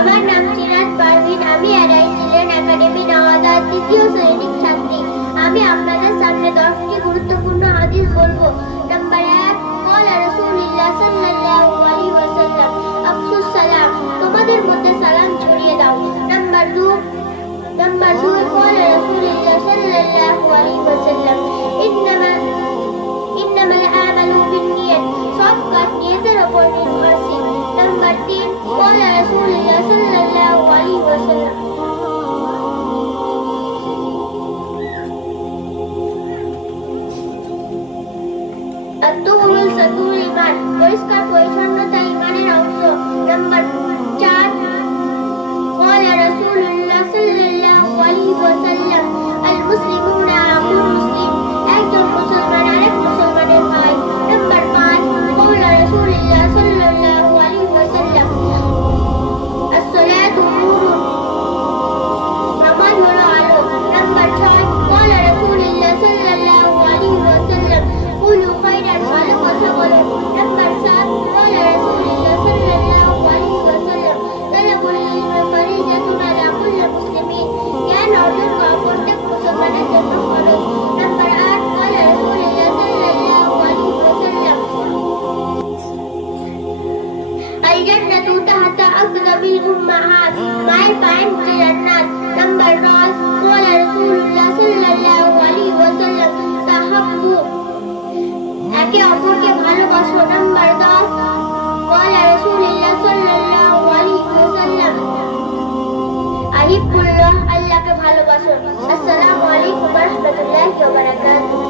আমার নাম সিরাজ পারভিন। আমি এরাই চিলড্রেন একাডেমি নওয়াদার তৃতীয় শ্রেণীর ছাত্রী। আমি আপনাদের সামনে 10টি গুরুত্বপূর্ণ হাদিস বলবো। নাম্বার 1, ক্বালা রাসূলুল্লাহ সাল্লাল্লাহু আলাইহি ওয়াসাল্লাম, আফসুস সালাম, তোমাদের মধ্যে সালাম ছড়িয়ে দাও। নাম্বার 2, ক্বালা রাসূলুল্লাহ সাল্লাল্লাহু আলাইহি ওয়াসাল্লাম, ইন্নামাল আমালু বিন্নিয়াত, সব কাজ নিয়তের উপর নির্ভরশীল। নাম্বার 3, ক্বালা রাসূলুল্লাহ সাল্লাল্লাহু আলাইহি ওয়াসাল্লাম, আত-তুহুরু সাতুরুল ঈমান, পরিষ্কার পরিচ্ছন্নতা ঈমানের অংশ। নাম্বার 4, ক্বালা রাসূলুল্লাহ সাল্লাল্লাহু আলাইহি ওয়াসাল্লাম, আল মুসলিমুনা আখুল মুসলিম, একজন মুসলমান আরেক মুসলমানের ভাই। নাম্বার 5, ক্বালা রাসূলুল্লাহ সাল্লাল্লাহু আলাইহি ওয়াসাল্লাম, as-সালাতু নূরুন, নামাজ হলো আলো। নাম্বার 6, ক্বালা রাসূলুল্লাহ সাল্লাল্লাহু আলাইহি ওয়াসাল্লাম, কুলু খায়রান, ভালো কথা বলো। নাম্বার 7, ক্বালা রাসূলুল্লাহ সাল্লাল্লাহু আলাইহি ওয়াসাল্লাম, তালাবুল ইলমি ফারিজাতুন আলা কুল্লি মুসলিমিন, জ্ঞান অর্জন করা প্রত্যেক মুসলমানের জন্য ফরজ। নাম্বার 8, ক্বালা রাসূলুল্লাহ সাল্লাল্লাহু আলাইহি ওয়াসাল্লাম, আল জান্নাতু তাহতা আকদামিল উম্মাহাত, মায়ের পায়ের নিচে জান্নাত। নাম্বার 9, ক্বালা রাসূলুল্লাহ সাল্লাল্লাহু আলাইহি ওয়াসাল্লাম, তাহাব্বু, একে অপরকে ভালোবাসো। নাম্বার 10, ক্বালা রাসূলুল্লাহ সাল্লাল্লাহু আলাইহি ওয়াসাল্লাম, আহিব্বুল্লাহ, আল্লাহকে ভালোবাসো। আসসালামু আলাইকুম ওয়া রাহমাতুল্লাহি ওয়া বারাকাতুহু।